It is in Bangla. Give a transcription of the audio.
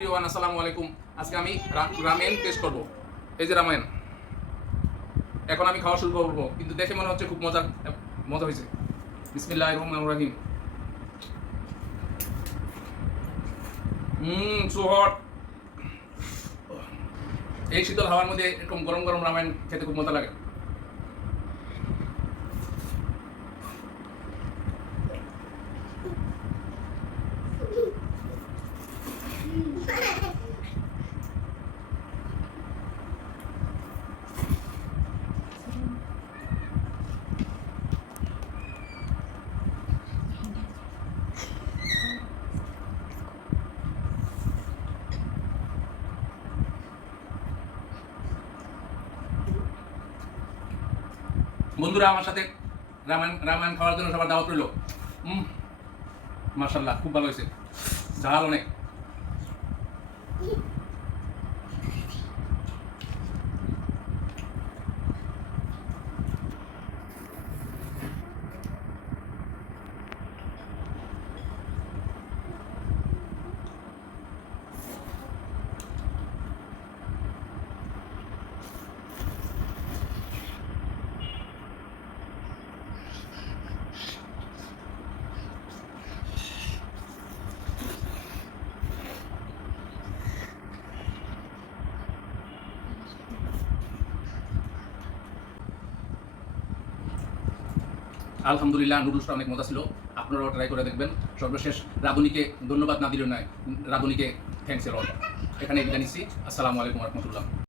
আসসালামু আলাইকুম। আজকে আমি রামেন টেস্ট করব। এই যে রামেন, এখন আমি খাওয়া শুরু করবো, কিন্তু দেখে মনে হচ্ছে খুব মজা মজা হয়েছে। বিসমিল্লাহির রহমানির রহিম। So hot. এই শীতল হাওয়ার মধ্যে এরকম গরম গরম রামেন খেতে খুব মজা লাগে। বন্ধুরা, আমার সাথে রামায়ণ খাওয়ার জন্য সবার দাওয়াত রইল। মাশাআল্লাহ, খুব ভালো হয়েছে, ঝাল অনেক। আলহামদুলিল্লাহ, নুডলসটা অনেক মজা ছিল। আপনারাও ট্রাই করে দেখবেন। সর্বশেষ রাঁধুনিকে ধন্যবাদ না দিলেও নয়, রাঁধুনিকে থ্যাংকস এ লট। এখানে বিদায় নিচ্ছি। আসসালামু আলাইকুম রহমতুল্লাহ।